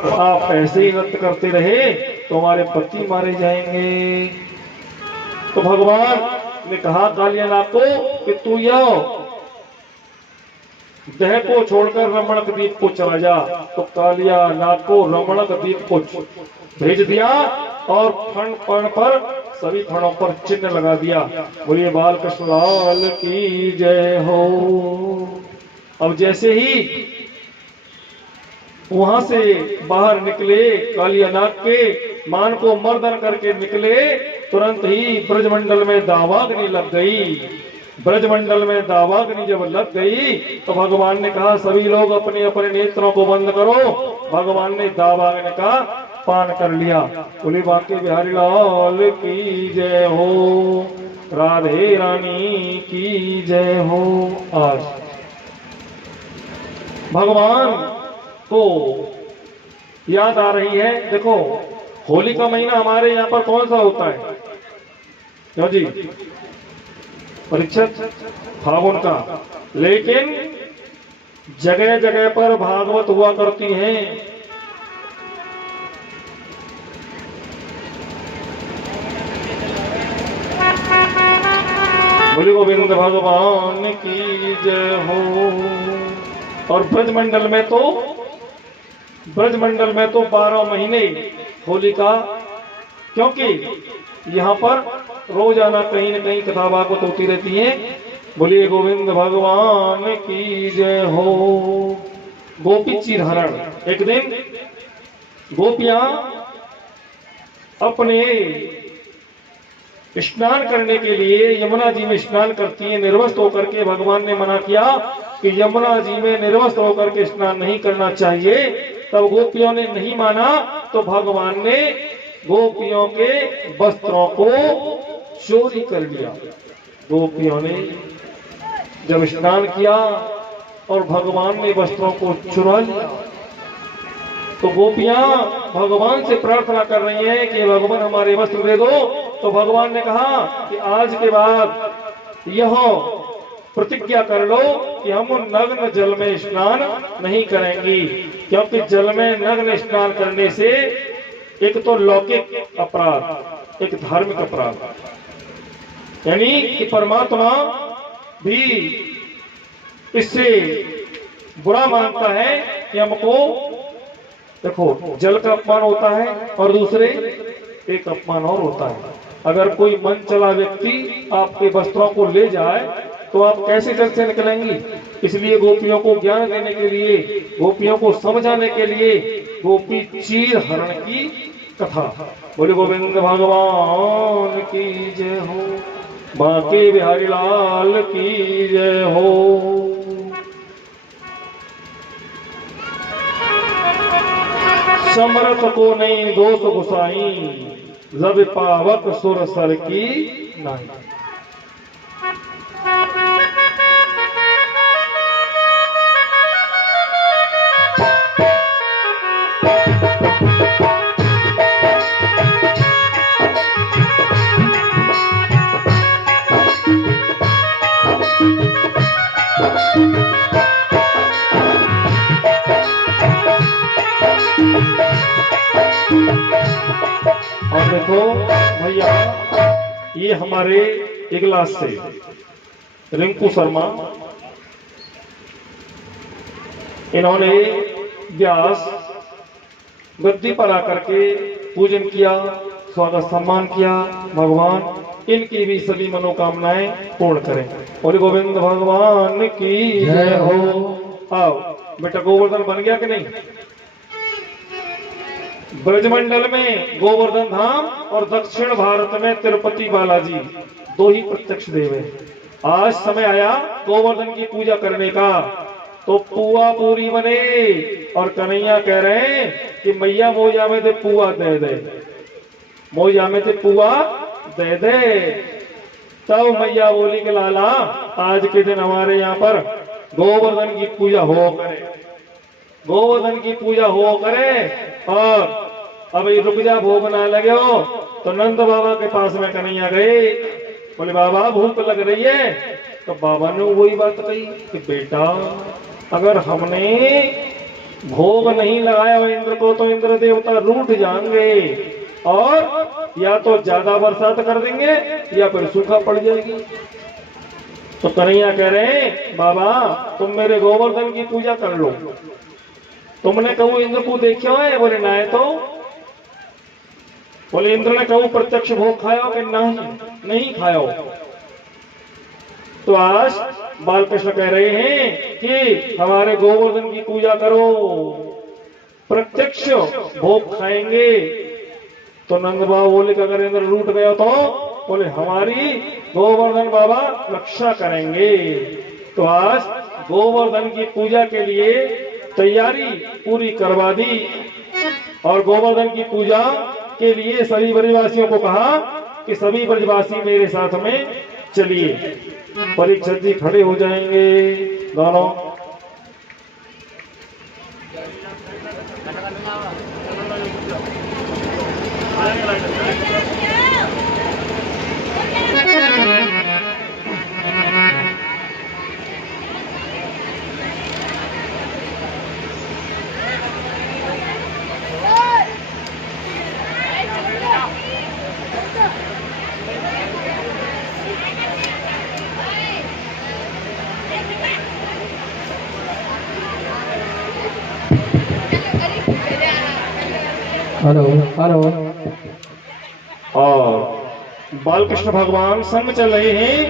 आप ऐसे ही नृत्य करते रहे तो हमारे पति मारे जाएंगे। तो भगवान ने कहा कालियानाग को कि तू यह देह को छोड़कर रमणक द्वीप को चला जा। तो कालियानाग को रमणक द्वीप को भेज दिया और फण पर सभी फणों पर चिन्ह लगा दिया। बोलिए बाल कृष्ण लाल की जय हो। अब जैसे ही वहां से बाहर निकले, कालियानाग के मान को मर्दन करके निकले, तुरंत ही ब्रजमंडल में दावाग्नि लग गई। ब्रजमंडल में दावाग्नि जब लग गई तो भगवान ने कहा सभी लोग अपने अपने नेत्रों को बंद करो। भगवान ने दावाग्नि का पान कर लिया। बोली बांके बिहारी लाल की जय हो, राधे रानी की जय हो। आज भगवान को याद आ रही है। देखो होली का महीना हमारे यहाँ पर कौन सा होता है? क्यों जी? परीक्षित फागुन का। लेकिन जगह जगह पर भागवत हुआ करती हैं। बोली गोविंद भगवान की जय हो। और ब्रजमंडल में तो 12 महीने होली का, क्योंकि यहाँ पर रोजाना कहीं न कहीं कथा भागवत होती रहती है। बोलिए गोविंद भगवान की जय हो। गोपी चीरहरण। एक दिन गोपियां अपने स्नान करने के लिए यमुना जी में स्नान करती हैं निर्वस्त्र होकर के। भगवान ने मना किया कि यमुना जी में निर्वस्त्र होकर के स्नान नहीं करना चाहिए। तब गोपियों ने नहीं माना तो भगवान ने गोपियों के वस्त्रों को चोरी कर लिया। गोपियों ने जब स्नान किया और भगवान ने वस्त्रों को चुरा लिया तो गोपियां भगवान से प्रार्थना कर रही हैं कि भगवान हमारे वस्त्र दे दो। तो भगवान ने कहा कि आज के बाद यह प्रतिज्ञा कर लो कि हम नग्न जल में स्नान नहीं करेंगी, क्योंकि जल में नग्न स्नान करने से एक तो लौकिक अपराध, एक धार्मिक अपराध, यानी कि परमात्मा भी इससे बुरा मानता है कि हमको, देखो जल का अपमान होता है और दूसरे एक अपमान और होता है। अगर कोई मन चला व्यक्ति आपके वस्त्रों को ले जाए तो आप कैसे जल से निकलेंगी? इसलिए गोपियों को ज्ञान देने के लिए, गोपियों को समझाने के लिए गोपी चीर हरण की कथा। बोले गोविंद भगवान की जय हो, बांके बिहारी लाल की जय हो। समरथ को नहीं दोष गुसाई, जब पावक सुर सर की नहीं। और देखो भैया, ये हमारे इगलास से रिंकू शर्मा, इन्होंने व्यास गद्दी पर आकर के पूजन किया, स्वागत सम्मान किया। भगवान इनकी भी सभी मनोकामनाएं पूर्ण करें। और गोविंद भगवान की जय हो। आओ बेटा, गोवर्धन बन गया कि नहीं? ब्रजमंडल में गोवर्धन धाम और दक्षिण भारत में तिरुपति बालाजी, दो ही प्रत्यक्ष देव है। आज समय आया गोवर्धन की पूजा करने का, तो पुआ पूरी बने। और कन्हैया कह रहे हैं कि मैया मोजा में से पुआ दे दे, मोजा में से पुआ दे दे। तब मैया बोली कि लाला आज के दिन हमारे यहाँ पर गोवर्धन की पूजा हो करे, गोवर्धन की पूजा हो करे। और अभी रुक जा, भोग ना लगे हो। तो नंद बाबा के पास में कन्हैया गए, बोले बाबा भूख लग रही है। तो बाबा ने वही बात कही कि बेटा, अगर हमने भोग नहीं लगाया इंद्र को तो इंद्र देवता रूठ जाएंगे और या तो ज्यादा बरसात कर देंगे या फिर सूखा पड़ जाएगी। तो कन्हैया कह रहे हैं बाबा तुम मेरे गोवर्धन की पूजा कर लो। तुमने कहूँ इंद्र को देखो है? बोले ना है। तो बोले इंद्र ने कहूँ प्रत्यक्ष भोग खाया कि नहीं खाया। तो आज बालकृष्ण कह रहे हैं कि हमारे गोवर्धन की पूजा करो, प्रत्यक्ष भोग खाएंगे। तो नंद बाबा बोले कि अगर इंद्र रूठ गया तो बोले हमारी गोवर्धन बाबा रक्षा करेंगे। तो आज गोवर्धन की पूजा के लिए तैयारी पूरी करवा दी और गोवर्धन की पूजा के लिए सभी ब्रजवासियों को कहा कि सभी ब्रजवासी मेरे साथ में चलिए। परीक्षित जी खड़े हो जाएंगे दोनों। Hello hello. और बालकृष्ण भगवान संग चल रहे हैं।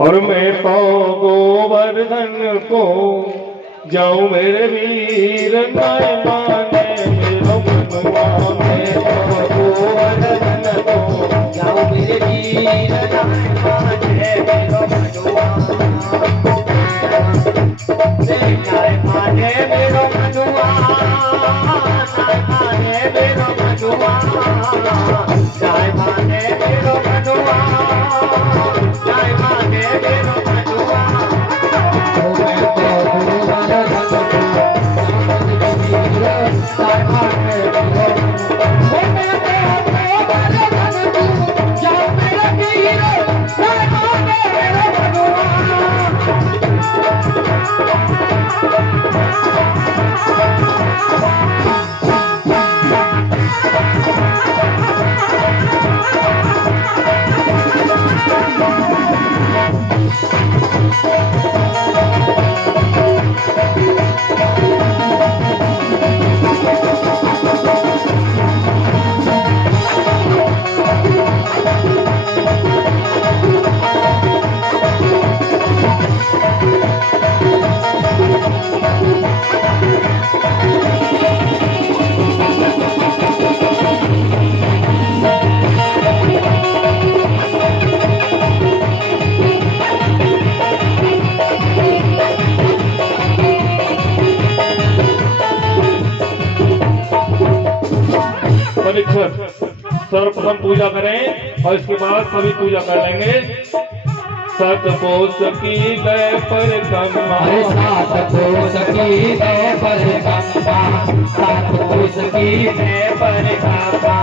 और मैं पाऊं गोवर्धन को जाऊं मेरे वीर नाय माने मेरो मनवा। मैं पाऊं गोवर्धन को जाओ मेरे वीर नाय माने मेरो मनुआ। नाय माने मेरो मनुआ, नाय माने मेरो मनुआ, नाय माने मेरो मनुआ, नाय माने मेरो मनुआ। ओ मैं तो गोवर्धन को नाय माने मेरो मनुआ। ओ मैं तो गोवर्धन को जाओ मेरे वीर नाय माने मेरो मनुआ। परीक्षित सर्वप्रथम पूजा करें और इसके बाद सभी पूजा कर लेंगे। सतपोष की लय पर कम्मा, सतपोष की लय पर कम्मा, सतपोष की लय पर कम्मा।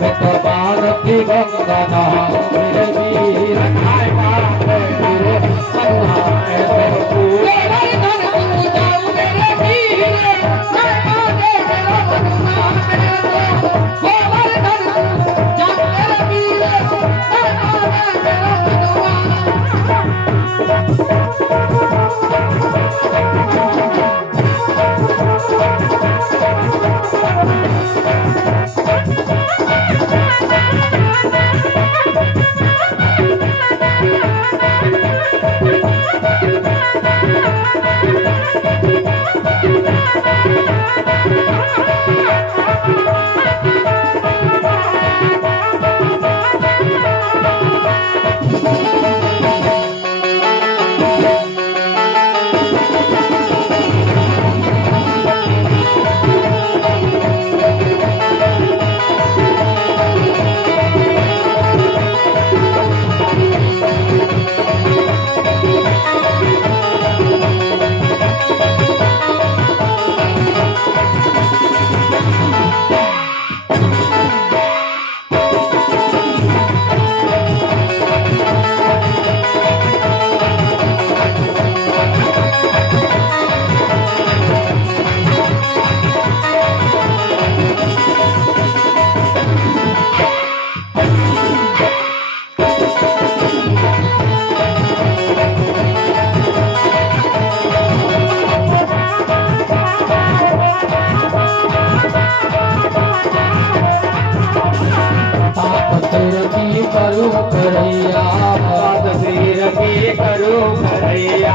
मैं तो बाल की गंगा नहाऊं मेरे वीर नाय माने मेरो मनुआ। मैं तो गोवर्धन को जाऊं मेरे वीर नाय माने मेरो मनुआ। मैं तो गोवर्धन को जाऊं मेरे वीर नाय माने मेरो मनुआ। सिर की करू करैया सात सिर की करू करैया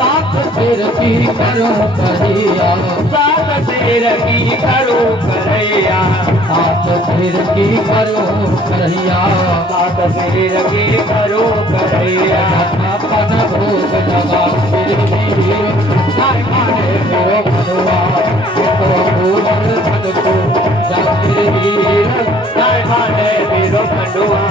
सात सिर की करू करैया सात सिर की करू करैया सात सिर की करू करैया सात सिर की करू करैया अपन भोग लगा फिर भी नाय माने मेरो मनवा तो भूल मन को जातिर वीर नाय माने मेरो खंडुआ